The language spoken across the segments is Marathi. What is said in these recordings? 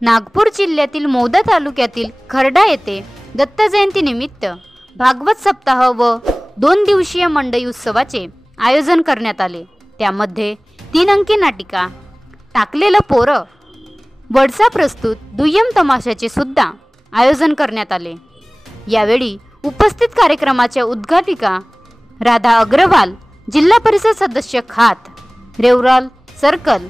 नागपूर जिल्ह्यातील मौदा तालुक्यातील खर्डा येथे दत्त जयंतीनिमित्त भागवत सप्ताह व 2 दिवसीय मंडई उत्सवाचे आयोजन करण्यात आले। त्यामध्ये 3 अंकी नाटिका, टाकलेलं पोरं, वडसा प्रस्तुत दुय्यम तमाशाचे सुद्धा आयोजन करण्यात आले। यावेळी उपस्थित कार्यक्रमाच्या उद्घाटिका राधा अग्रवाल, जिल्हा परिषद सदस्य खात रेवराल सर्कल,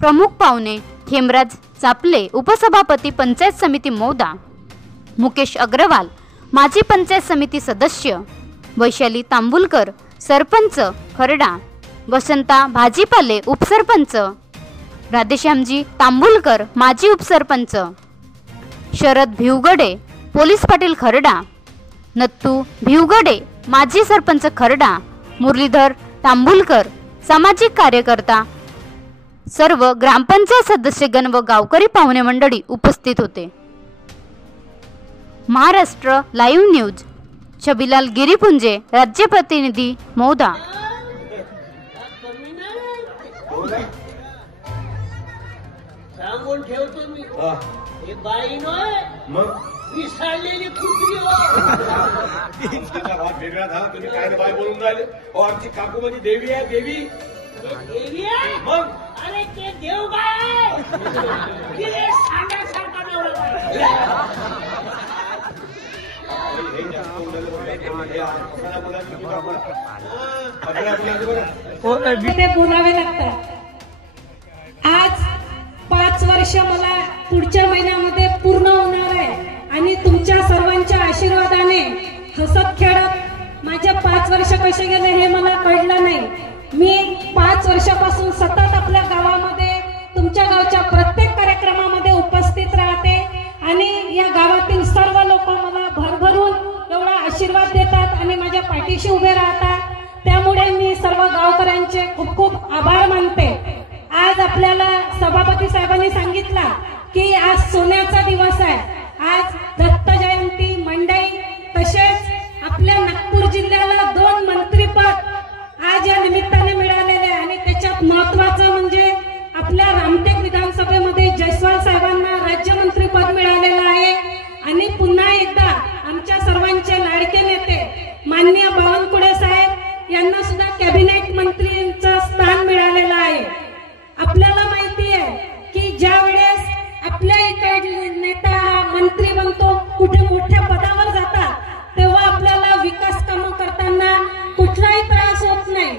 प्रमुख पाहुणे खेमराज चापले, उपसभापती पंचायत समिती मौदा मुकेश अग्रवाल, माजी पंचायत समिती सदस्य वैशाली तांबुलकर, सरपंच खर्डा वसंता भाजीपाले, उपसरपंच राधेश्यामजी तांबुलकर, माजी उपसरपंच शरद भिवगडे, पोलीस पाटील खर्डा, नत्तू भिवगडे, माजी सरपंच खर्डा, मुरलीधर तांबुलकर, सामाजिक कार्यकर्ता, सर्व ग्रामपंचायत सदस्यगण व गावकरी पाहुणे मंडळी उपस्थित होते। महाराष्ट्र लाईव्ह न्यूज, छबिलाल गिरीपुंजे, राज्य प्रतिनिधी मौदा। सांगून ठेवतो मी, हे बाई नोय मग विसरलेली कुत्री वेगळा झाला। तुम्ही काय बाय बोलून राहिले? आमची काकू म्हणजे देवी आहे, देवी देवी आहे मग। अरे ते देव काय सांगासारखा बोलावे लागतात। आज 5 वर्ष मला पुढच्या महिन्यामध्ये पूर्ण होणार आहे आणि तुमच्या सर्वांच्या आशीर्वादाने हसत खेळत माझे 5 वर्ष कसे गेले हे मला कळलं नाही। मी 5 वर्षापासून सतत आपल्या गावामध्ये, तुमच्या गावच्या प्रत्येक कार्यक्रमामध्ये उपस्थित राहते आणि या गावातील सर्व लोक मला भरभरून एवढा आशीर्वाद देतात आणि माझ्या पाठीशी उभे राहतात। त्यामुळे मी सर्व गावकऱ्यांचे खूप खूप आभार मानते। आज आपल्याला सभापती साहेबांनी सांगितलं की आज सोन्याचा दिवस आहे। आज दत्त जयंती मंडई, तसेच आपल्या नागपूर जिल्ह्याला 2 मंत्रीपद आज या निमित्ताने मिळालेले आणि त्याच्यात महत्त्वाचं म्हणजे आपल्या रामटेक विधानसभेमध्ये जयस्वाल साहेबांना राज्यमंत्रीपद मिळालेलं आहे आणि पुन्हा एकदा आमच्या सर्वांचे लाडके नेते माननीय बावनकुळे साहेब यांना सुद्धा कॅबिनेट मंत्रींचं स्थान मिळालेलं आहे। आपल्याला माहिती आहे की ज्या वेळेस आपल्या इकडे नेता हा मंत्री बनतो, कुठे मोठ्या पदावर जातात, तेव्हा आपल्याला विकास कामं करताना कुठलाही त्रास होत नाही।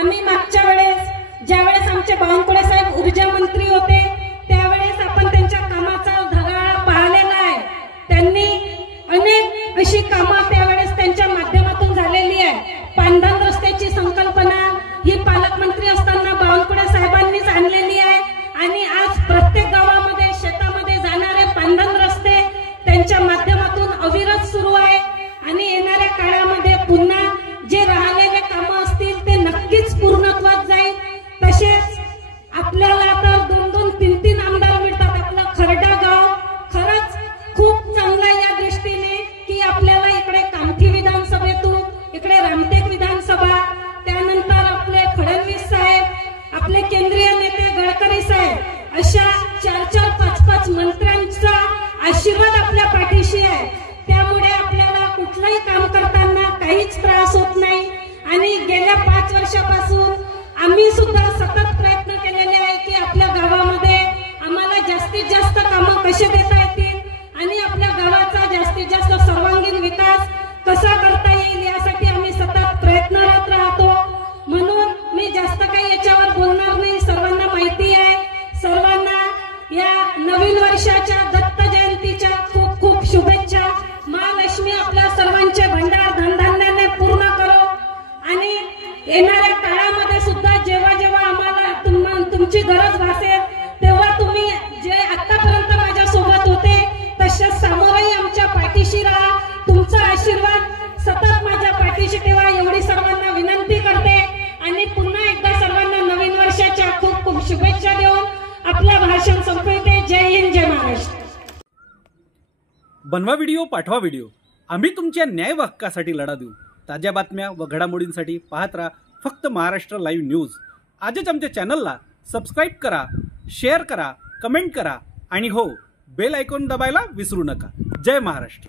आम्ही मागच्या वेळेस ज्यावेळेस आमचे बावनकुळे साहेब ऊर्जा मंत्री होते त्यावेळेस आपण त्यांच्या कामाचा धगाळा पाहिलेला आहे। त्यांनी अनेक अशी कामं त्यावेळेस त्यांच्या माध्यमातून झालेली आहे। पांढन रस्त्याची संकल्पना ही पालकमंत्री असताना बावनकुळे साहेबांनीच आणलेली आहे आणि आज प्रत्येक गावामध्ये शेतामध्ये जाणारे पांढन रस्ते त्यांच्या माध्यमातून अविरत सुरू आहे आणि येणाऱ्या काळामध्ये पुन्हा जे राहिलेले कामं असतील ते नक्कीच पूर्णत्वात जाईल। तसेच आपल्याला आता 2-2, 3-3 आमदार मिळतात। आपलं खर्डा गाव खरंच खूप चांगलं या दृष्टीने की आपल्याला इकडे कामठी विधानसभेतून, इकडे रामटेक विधानसभा, त्यानंतर आपले फडणवीस साहेब, आपले केंद्रीय नेते गडकरी साहेब, अशा 4-4, 5-5 मंत्र्यांचा आशीर्वाद आपल्या पाठीशी आहे। त्यामुळे आपल्याला कुठलंही काम करताना काहीच त्रास होत नाही आणि गेल्या 5 वर्षापासून आम्ही सुद्धा सतत प्रयत्न केलेले आहे की आपल्या गावामध्ये आम्हाला जास्तीत जास्त कामं कसे देता येतील आणि आपल्या गावाचा जास्तीत जास्त सर्वांगीण विकास कसा करता येईल यासाठी आम्ही सतत प्रयत्नरत राहतो। म्हणून मी जास्त काही याच्यावर बोलणार नाही। सर्वांना माहिती आहे, सर्वांना या नवीन वर्षाच्या दत्त जयंतीच्या खूप खूप शुभेच्छा। महालक्ष्मी आपल्या सर्वांचे भंडार धनधान्याने पूर्ण करो आणि येणाऱ्या काळामध्ये सुद्धा जेव्हा जेव्हा आम्हाला तुमची गरज भासेल तेव्हा तुम्ही जे आतापर्यंत माझ्या सोबत होते तसेच समोरही आमच्या पाठीशी राहा। तुमचा आशीर्वाद सतत माझ्या पाठीशी ठेवा एवढी सर्वांना विनंती करते आणि पुन्हा एकदा सर्वांना नवीन वर्षाच्या खूप खूप शुभेच्छा देऊन आपलं भाषण संपवते। जय हिंद, जय महाराष्ट्र। बनवा व्हिडिओ, पाठवा व्हिडिओ, आम्ही तुमच्या न्याय हक्कासाठी लढा देऊ। ताज्या बातम्या व घडामोडींसाठी पाहत राहा फक्त महाराष्ट्र लाईव्ह न्यूज। आजच आमच्या चॅनलला सबस्क्राईब करा, शेअर करा, कमेंट करा आणि हो, बेल आयकॉन दबायला विसरू नका. जय महाराष्ट्र.